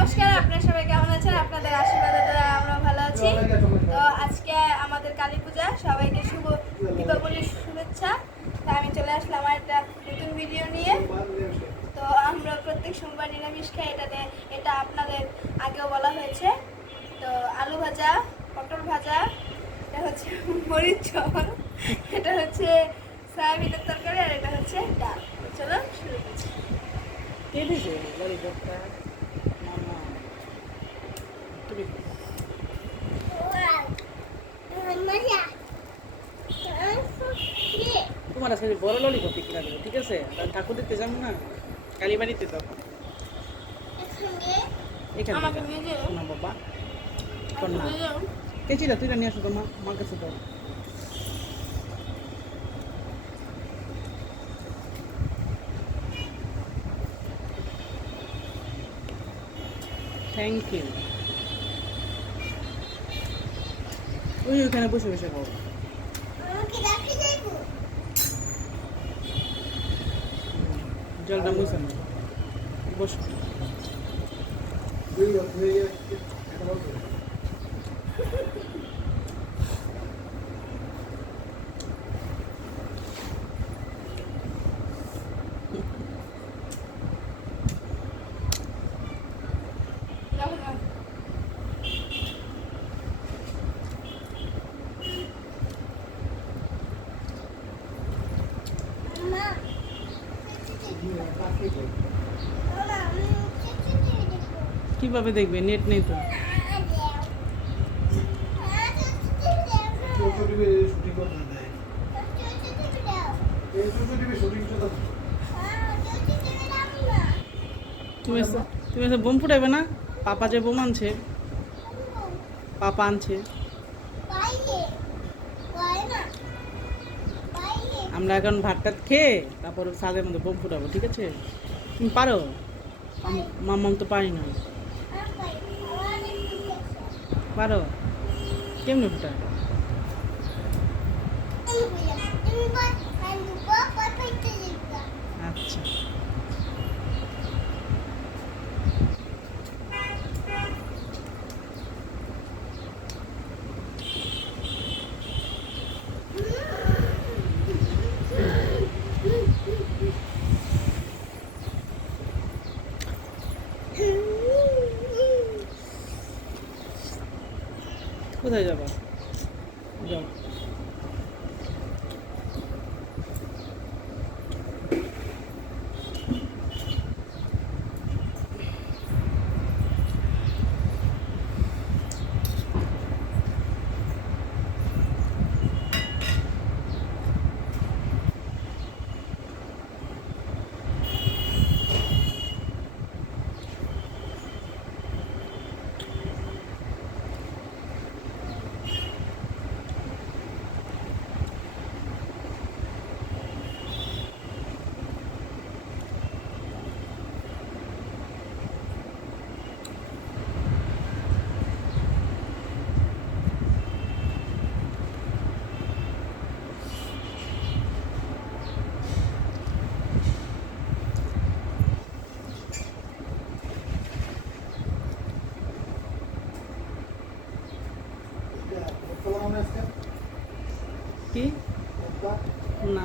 নমস্কার, আপনারা সবাই কেমন আছেন? আপনাদের আশীর্বাদে আমরা ভালো আছি। তো আজকে আমাদের কালী পূজা, সবাইকে শুভ দীপাবলির শুভেচ্ছা। তো আমি চলে আসলাম একটা নতুন ভিডিও নিয়ে। তো আমরা প্রত্যেক সোমবার নিরামিষ খাই, এটাতে, এটা আপনাদের আগেও বলা হয়েছে। তো আলু ভাজা, পটল ভাজা, এটা হচ্ছে মরিচ ঝোল এটা হচ্ছে সয়াবিনের তরকারি, আর এটা হচ্ছে ডাল। চলো শুরু করছি কে দিছে ললিপপটা মামা তুমি তোমার আজকে বড় ললিপপ কিনা দেবো ঠিক আছে? ঠাকুর দিতে যাব না কালীবাড়িতে তখন এখানে বাবা না। তুই না নিয়ে আসো তো মা মার কাছে তো থ্যাংক ইউ ওই ওখানে বসে বসে খাও জলটা মুছে না বস। দেখো না। কীভাবে দেখবে? নেট নেই তো। তুমি তুমি এসে বোম ফুটাইবে না? পাপা যে বোম আনছে। পাপা আনছে। আমরা এখন ভাত টাত খেয়ে তারপর সাদের মধ্যে বোম ফুটাবো, ঠিক আছে? তুমি পারো? মাম্মাম তো পারি না। পারো? কেমনে ফুটায় কোথায় যাবা? যাও কি না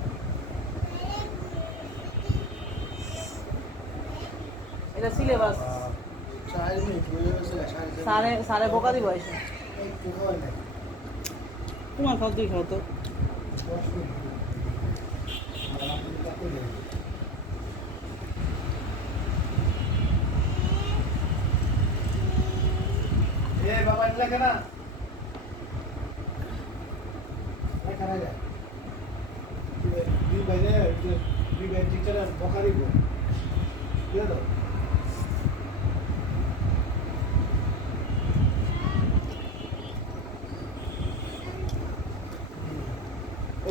এটা সিলেবাস হয়ে সারে সারে বোকা দিব এসে হয় তোমার খাও তুই খাও তো বাবা এটা লেখে না যায় দুই বাইরে দুই বাইরে টিচার বকা দিব বুঝলে তো ওই যে তো ওই যে ওই যে ওই যে না ওই দিদি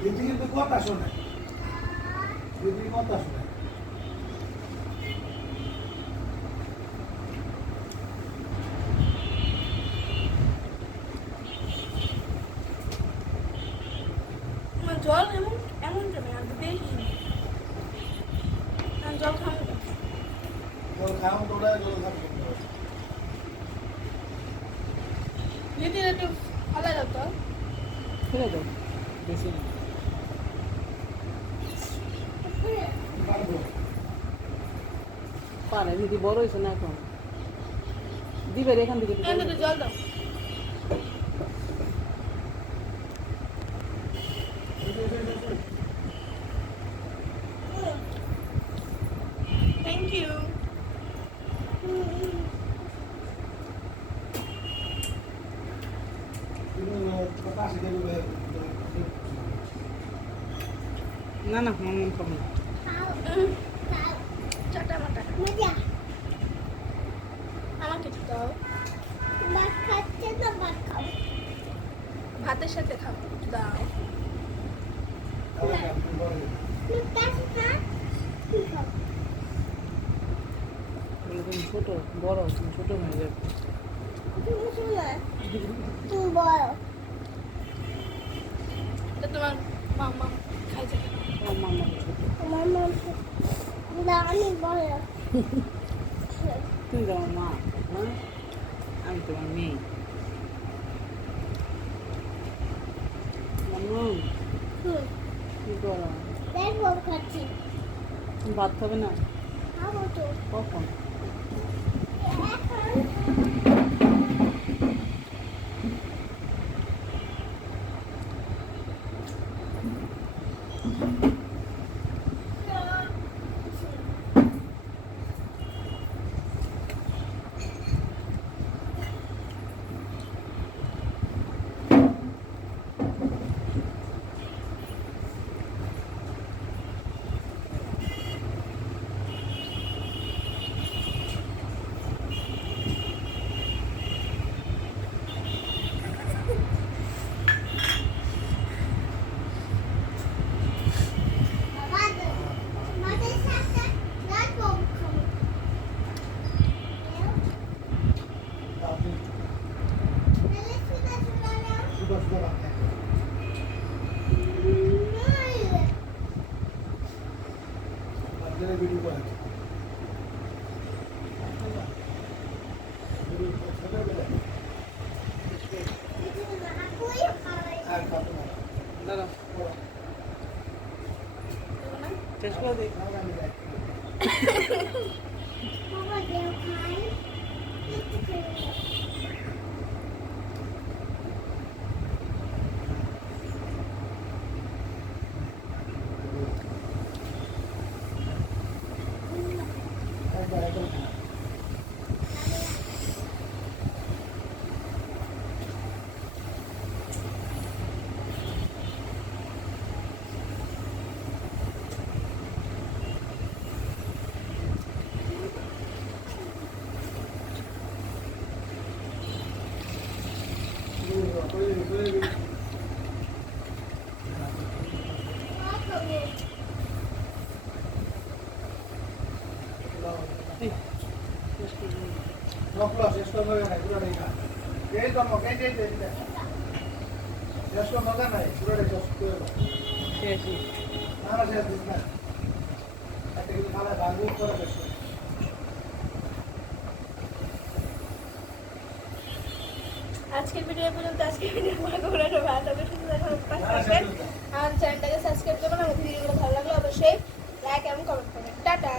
কিন্তু কথা শোনে দিদি কথা শোনে আমার জল এমন এমন জমে আর বেশি নেই আমি জল খাব না। জল খাও তোরা জল খাও যদি একটু ভালো লাগতো ফেলে দাও বেশি পারে দিদি বড় হয়েছে না এখন। দিবে এখান থেকে এখান থেকে জল দাও থ্যাংক ইউ পাশে দেবে না না মামা খাব না। চাটা মাটা আমাকে একটু দাও ভাতের সাথে খাব একটু দাও। তুমি ছোট বড় তুমি ছোট হয়ে যাবে। এটা তোমার মামা। তোমার মামা ছোট তুমি তো আমার মা হ্যাঁ আমি তোমার মেয়ে ভাত খাবে না কখন সুন্দর সুন্দর রাখতে বাচ্চারা ভিডিও করে আর কত না দাঁড়া শেষ করে দিই এই, শেষ করে দিই। নকল শেষ করে মজা নাই পুরোটাই খা এই তো মক এই যে এই শেষ করে মজা নাই পুরোটাই শেষ করে দাও। শেষই না না শেষ না একটা কিছু খালে ভাঙবো করে শেষ আজকের ভিডিও পর্যন্ত আজকের ভিডিও মনে করে ভালো লাগবে শুধু। আমার চ্যানেলটাকে সাবস্ক্রাইব করবেন। আমার ভিডিওগুলো ভালো লাগলে অবশ্যই লাইক এবং কমেন্ট করবেন। টাটা।